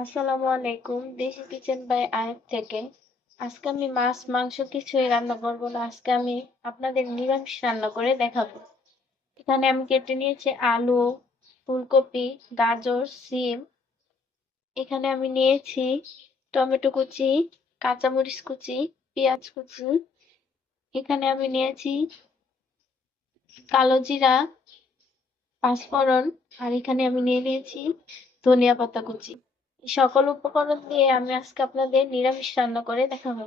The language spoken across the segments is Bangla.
আসসালামু আলাইকুম। দেশি কিচেন বাই আয়াত থেকে। আজকে আমি মাছ মাংস কিছুই রান্না করব না। আজকে আমি আপনাদের নিরামিষ রান্না করে দেখাবো। এখানে আমি কেটে নিয়েছি আলু, ফুলকপি, গাজর, সিম। এখানে আমি নিয়েছি টমেটো কুচি, কাঁচামরিচ কুচি, পেঁয়াজ কুচি। এখানে আমি নিয়েছি কালো জিরা, পাঁচফোড়ন, আর এখানে আমি নিয়ে নিয়েছি ধনিয়া পাতা কুচি। এই সকল উপকরণ দিয়ে আমি আজকে আপনাদের নিরামিষ রান্না করে দেখাবো।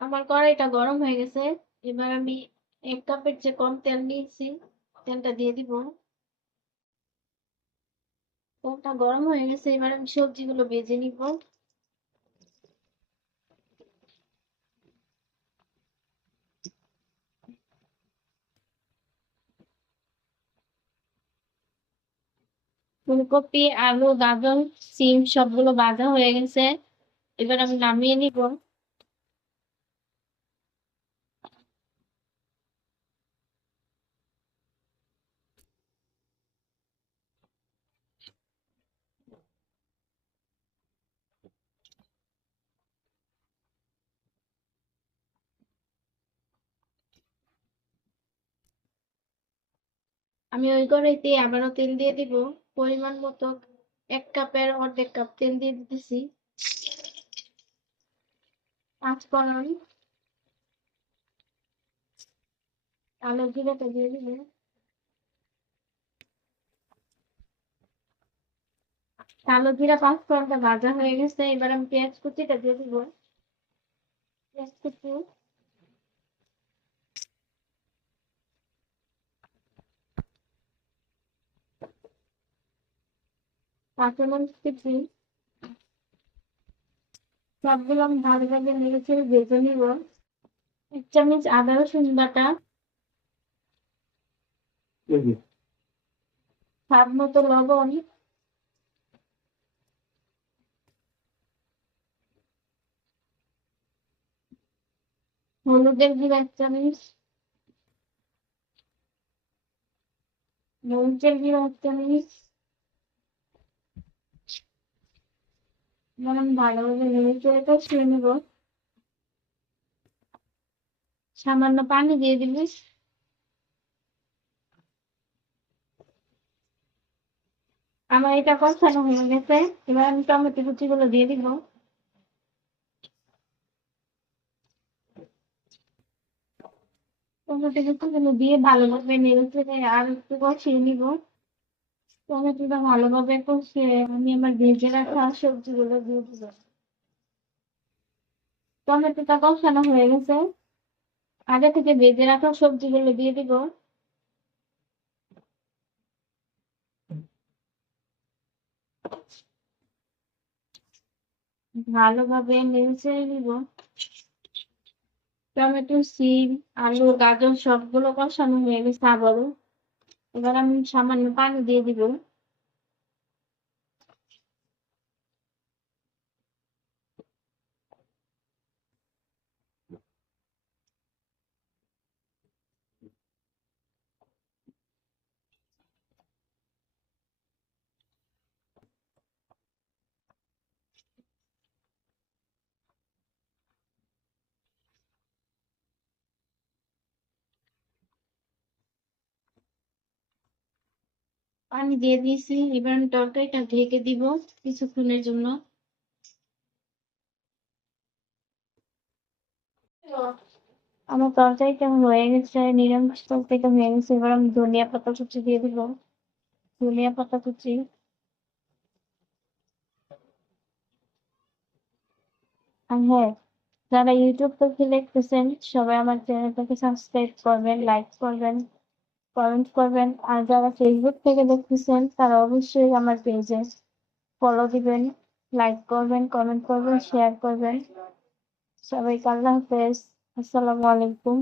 আমার কড়াইটা গরম হয়ে গেছে। এবার আমি 1 কাপের চেয়ে কম তেল নিয়েছি, তেলটা দিয়ে দিব। তেলটা গরম হয়ে গেছে, এবার আমি সবজিগুলো ভেজে নিব। ফুলকপি, আলু, গাজর, সিম সবগুলো ভাজা হয়ে গেছে। এবার আমি নামিয়ে নিব। আমি ওই কড়াইতে আবারও তেল দিয়ে দিব, পরিমাণ মতো। 1 কাপের অর্ধেক কাপ তেল দিয়ে দিতেছি। পাঁচফোড়ন, কালো জিরাটা দিয়ে দিব। কালো জিরা পাঁচফোড়নটা ভাজা হয়ে গেছে, এবার আমি পেঁয়াজ কুচিটা দিয়ে দিব। পেঁয়াজ কুচি, কাঁচামরিচ কুচি, সবগুলো আমি ভালোভাবে নেড়ে চেড়ে ভেজে নিব। 1 চামচ আদা রসুন বাটা, স্বাদ মতো লবণ, হলুদের গুঁড়ো 1 চামচ, মরিচের গুঁড়ো 1 চামচ। এবার আমি ভালোভাবে নেড়ে চেড়ে কষিয়ে নিব। সামান্য পানি দিয়ে দিবি। আমার এটা কষানো হয়ে গেছে, এবার আমি টমেটো কুচিগুলো দিয়ে দিব। টমেটো কুচিগুলো দিয়ে ভালোভাবে নেড়ে চেড়ে আর একটু কষিয়ে নিব। টমেটোটা ভালোভাবে কষিয়ে আমি আমার ভেজে রাখা সবজিগুলো দিয়ে দিব। টমেটোটা কষানো হয়ে গেছে, আগে থেকে ভেজে রাখা সবজিগুলো দিয়ে দিব। ভালোভাবে নেড়ে চেড়ে নিব। টমেটো, সিম, আলু, গাজর সবগুলো কষানো হয়ে গেছে আবারও। এবার আমি সামান্য পানি দিয়ে দিব। পানি দিয়ে দিয়েছি, এবার আমি তরকারিটা ঢেকে দিব কিছুক্ষণের জন্য। আমার তরকারিটা হয়ে গেছে, নিরামিষ তরকারিটা হয়ে গেছে। এবার আমি ধনিয়া পাতা কুচি দিয়ে দিব। ধনিয়া পাতা কুচি। আর হ্যাঁ, যারা ইউটিউব থেকে দেখতেছেন সবাই আমার চ্যানেলটাকে সাবস্ক্রাইব করবেন, লাইক করবেন, কমেন্ট করবেন। আর যারা ফেসবুক থেকে দেখতেছেন তারা অবশ্যই আমার পেজে ফলো দিবেন, লাইক করবেন, কমেন্ট করবেন, শেয়ার করবেন। সবাইকে আল্লাহ হাফেজ। আসসালামু আলাইকুম।